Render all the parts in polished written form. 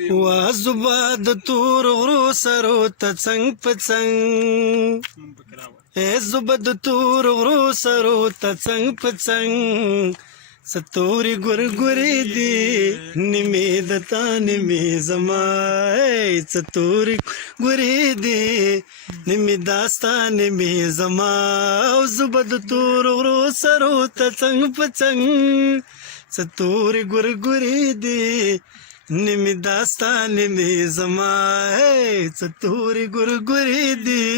وازوبه د تور غرو سرو ته څنګ په څنګ زوبه د تور غرو سرو ته څنګ په څنګ ستوري ګورګورې دي نیمې د تا نیمې زما ستوري ګورې دي نیمې داستا نیمې زما او زوبه د تور غرو سرو ته څنګ په څنګ ستوري ګورګورې دي نیمې داستا نیمې زما ستوري ګورګورې دي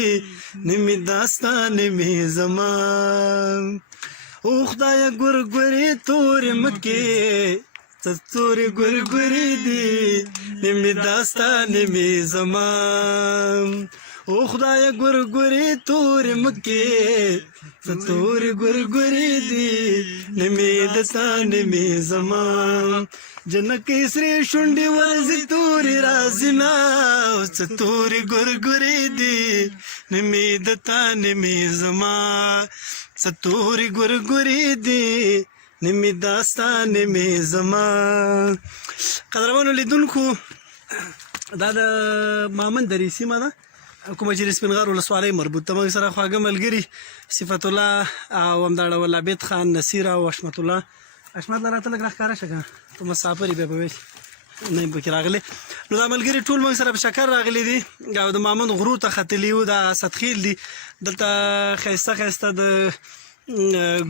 نیمې داستا نیمې زما او خدایه ګورګورې تورې مکې ستوري ګورګورې دي نیمې داستا نیمې زما او خدایه ګورګورې تورې مکې ستوري ګورګورې دي نیمې داستا نیمې زما جنکې سرې شونډې ورځي تورې راځي نه ستوري ګورګورې دي نیمې دتا نیمې زما ستوري ګورګورې دي نیمې داستا نیمې زما. قدرمنو لیدونکو دا د مامن درې سیمه ده کومه چې د سپینغر ولسوالۍ مربوط ته موږ سره خواږه ملګري صفت الله او همداړه ول عبید خان نصیر او حشمت الله. حشمت الله راته لږ راښکاره شه که ته مسافر یې بیا به ویل نه یم پکې راغلی. نو دا ملګري ټول موږ سره په چکر راغلي دي او د مامن غرو ته ختلي وو. دا اسدخیل دي دلته ښایسته ښایسته د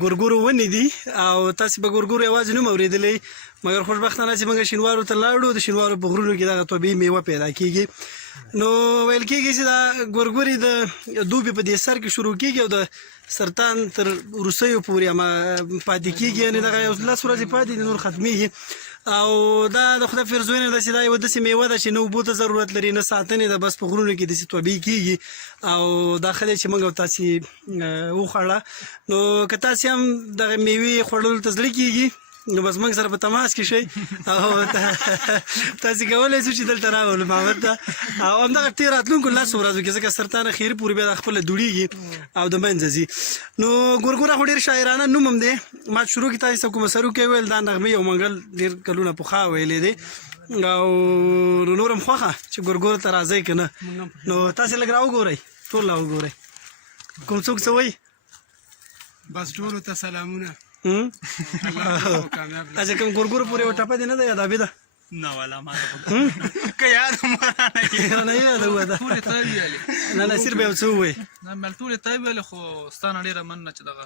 ګورګورو ونې دي او تاسې به ګورګورو یوازې نوم اورېدلی مګر خوشبختانه چې موږ شینوارو ته لاړو د شینوارو په غرونو کې دغه طبیعي میوه پیدا کېږي. نو ویل کېږي چې دا ګورګورې د دوبي په دې سر کې شروع کېږي او د سرطان تر وروستیو پورې پاتې کېږي یعنې دغه یو 10 ورځې پاتې دي نور ختمېږي او دا د خدای فرزوینه ده چې دا یوه داسې میوه ده چې نه اوبو ته ضرورت لري نه ساتنې ده بس په غرونو کې داسې طبیعي کېږي او دا ښه دی چې موږ او تاسې وخوړه. نو که تاسې هم دغه میوې خوړلو ته زړه کېږي نو بس موږ سره په تماس کې شئ او تاسې کولی شو چې دلته راولو محمد ته او همدغه تېر راتلونکو 10 ورځو کې ځکه سرطان اخري پورې بیا دا خپله دوړېږي او د منځه ځي. نو ګورګوره خو ډېر شاعرانه نوم هم دی. ما شروع کې تاسې ته کومه سروکې ویل دا نغمې او منګل ډېر کلونه پخوا ویلی دی او نور هم خوښه چې ګورګورو ته راځئ که نه. نو تاسې لږ راوګورئ ټول راوګورئ کوم څوک څه وایي بس ټولو ته سلامونه. اچھا کوم ګورګورو پورې یوه ټپه دې نه ده یادابې ده نه والا ما که یاد نه یاده وه ده نه نصیر به یو څه ووایي نه مل ټولې ته ویلې خو ستا نه ډېره مننه چې دغه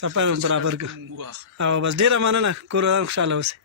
سفر برابر کړه او بس ډېره مننه کورنان خوشحاله اوسئ.